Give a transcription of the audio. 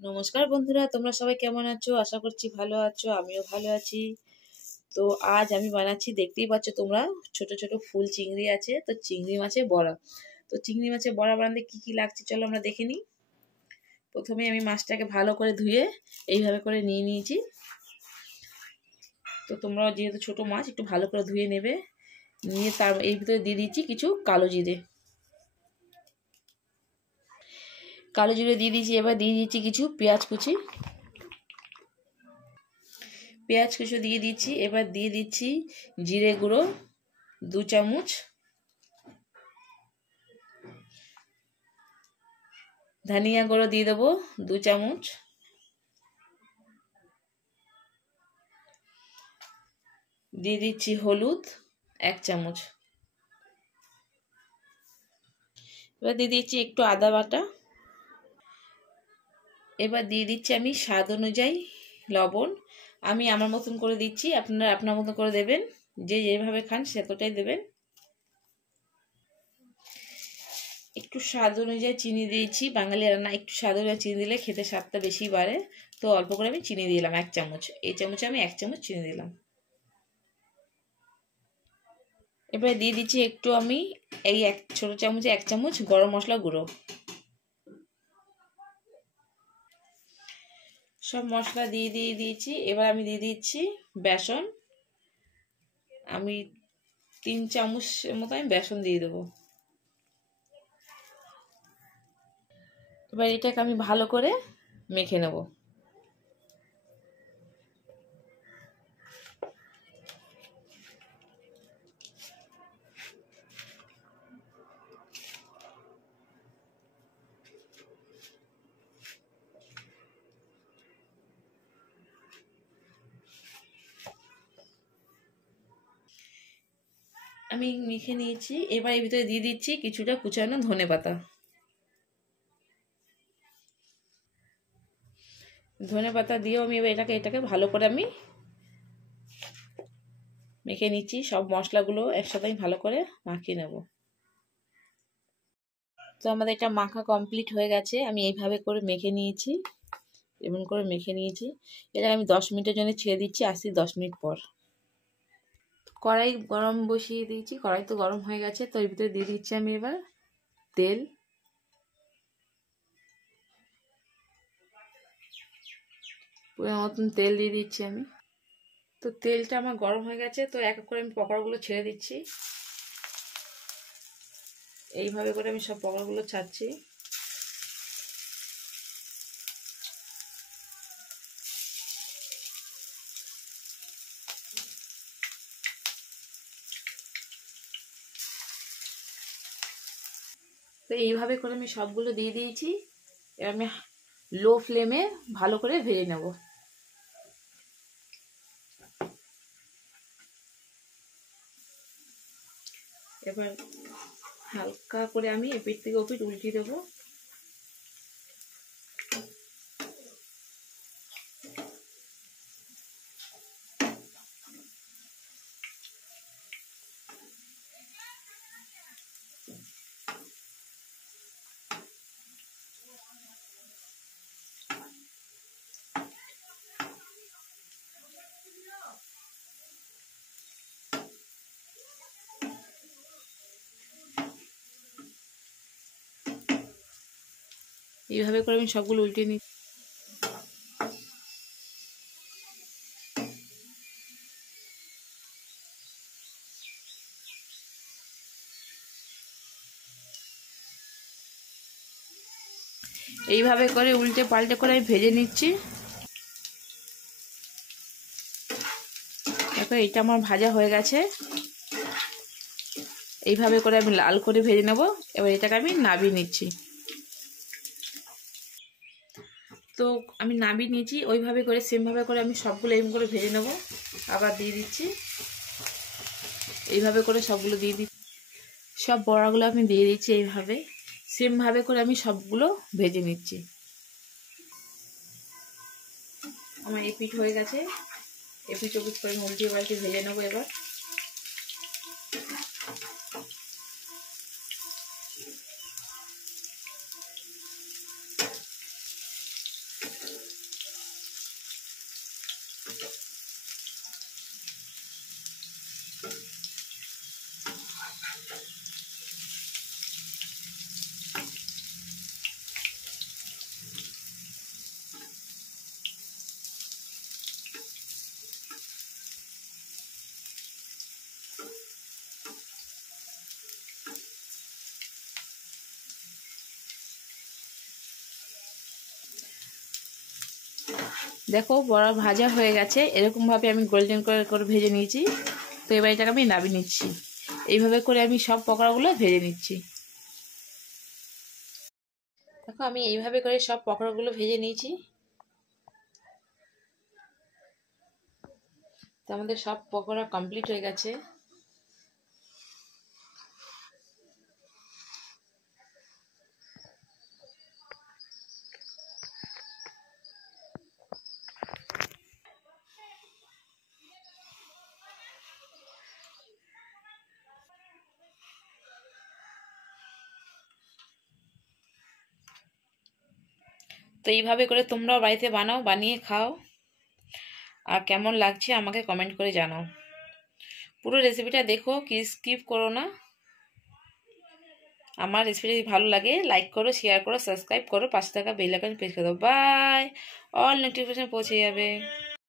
নমস্কার বন্ধুরা, তোমরা সবাই কেমন আছো? আশা করছি ভালো আছো, আমিও ভালো আছি। তো আজ আমি বানাচ্ছি, দেখতেই পাচ্ছ তোমরা, ছোট ছোট ফুল চিংড়ি আছে, তো চিংড়ি মাছের বড়া। তো চিংড়ি মাছের বড়া বানাতে কি কি লাগছে চলো আমরা দেখে নিই। প্রথমে আমি মাছটাকে ভালো করে ধুয়ে এইভাবে করে নিয়ে নিয়েছি। তো তোমরা যেহেতু ছোট মাছ একটু ভালো করে ধুয়ে নেবে, নিয়ে তার এই ভিতরে দিয়ে দিচ্ছি কিছু কালো জিরে। কালো জিরে দিয়ে দিয়েছি। এবার দিয়ে দিচ্ছি কিছু পেঁয়াজ কুচি। পেঁয়াজ কুচি দিয়ে দিচ্ছি। এবার দিয়ে দিচ্ছি জিরে গুঁড়ো 2 চামচ, ধনিয়া গুঁড়ো দিয়ে দেবো 2 চামচ, দিয়ে দিচ্ছি হলুদ 1 চামচ। এবার দিয়ে দিচ্ছি একটু আদা বাটা। এবার দিয়ে দিচ্ছি আমি স্বাদ অনুযায়ী লবণ। আমি আমার মতন করে দিচ্ছি, আপনারা আপনার মতন করে দেবেন, যে যেভাবে খান সেতটাই দেবেন। একটু স্বাদ অনুযায়ী চিনি দিয়েছি। বাঙালি রান্না একটু স্বাদ অনুযায়ী চিনি দিলে খেতে স্বাদটা বেশি বাড়ে, তো অল্প করে আমি চিনি দিলাম 1 চামচ। এই চামচে আমি 1 চামচ চিনি দিলাম। এবারে দিয়ে দিচ্ছি একটু আমি এই ছোট চামচে 1 চামচ গরম মশলা গুঁড়ো। সব মশলা দিয়ে দিয়েছি। এবার আমি দিয়ে দিচ্ছি বেসন। আমি 3 চামচ মতো আমি বেসন দিয়ে দেবো। এবার এটাকে আমি ভালো করে মেখে নেব। আমি মেখে নিয়েছি। এবার এর ভিতরে দিয়ে দিচ্ছি কিছুটা কুচানো ধনেপাতা। ধনেপাতা দিয়েও আমি এবার এটাকে ভালো করে আমি মেখে নিচ্ছি। সব মশলাগুলো একসাথে আমি ভালো করে মাখিয়ে নেব। তো আমাদের এটা মাখা কমপ্লিট হয়ে গেছে। আমি এইভাবে করে মেখে নিয়েছি, এমন করে মেখে নিয়েছি। এটা আমি 10 মিনিটের জন্য ছেড়ে দিচ্ছি, আসছি 10 মিনিট পর। কড়াই গরম বসিয়ে দিয়েছি, কড়াই তো গরম হয়ে গেছে। তো এর ভিতরে দিয়ে দিচ্ছি আমি এবার তেল। পুরো মতন তেল দিয়ে দিচ্ছি আমি। তো তেলটা আমার গরম হয়ে গেছে। তো এক এক করে আমি পকোড়াগুলো ছেড়ে দিচ্ছি। এইভাবে করে আমি সব পকোড়াগুলো ছাড়ছি। তো এইভাবে করে আমি সবগুলো দিয়ে দিয়েছি। এবার আমি লো ফ্লেমে ভালো করে ভেজে নেব। এবার হালকা করে আমি এপিঠ থেকে ওপিঠ উল্টিয়ে দেবো। এইভাবে করে আমি সবগুলো উল্টিয়ে নিই। এইভাবে করে উল্টে পাল্টে করে আমি ভেজে নিচ্ছি। দেখো এটা আমার ভাজা হয়ে গেছে। এইভাবে করে আমি লাল করে ভেজে নেব। এবার এটাকে আমি নামিয়ে নিচ্ছি। তো আমি নামিয়ে নিয়েছি। ওইভাবে করে সেমভাবে করে আমি সবগুলো এরকম করে ভেজে নেব। আবার দিয়ে দিচ্ছি, এইভাবে করে সবগুলো দিয়ে দিচ্ছি। সব বড়াগুলো আমি দিয়ে দিচ্ছি। এইভাবে সেমভাবে করে আমি সবগুলো ভেজে নিচ্ছি। আমার এপিঠ হয়ে গেছে। এপিঠ ওপিঠ করে উল্টিয়ে পাল্টে ভেজে নেবো। এবার দেখো বড়া ভাজা হয়ে গেছে, এরকমভাবে আমি গোল্ডেন করে ভেজে নিয়েছি। তো এবার এটাকে আমি নামিয়ে নিচ্ছি। এইভাবে করে আমি সব পকোড়াগুলো ভেজে নিচ্ছি। দেখো আমি এইভাবে করে সব পকোড়াগুলো ভেজে নিয়েছি। তো আমাদের সব পকোড়া কমপ্লিট হয়ে গেছে। তো এইভাবে করে তোমরাও বাড়িতে বানাও, বানিয়ে খাও, আর কেমন লাগছে আমাকে কমেন্ট করে জানাও। পুরো রেসিপিটা দেখো, কি স্কিপ করো না। আমার রেসিপিটা যদি ভালো লাগে লাইক করো, শেয়ার করো, সাবস্ক্রাইব করো, পাশে থাকা বেল আইকন প্রেস করে দাও। বাই, অল নোটিফিকেশন পৌঁছে যাবে।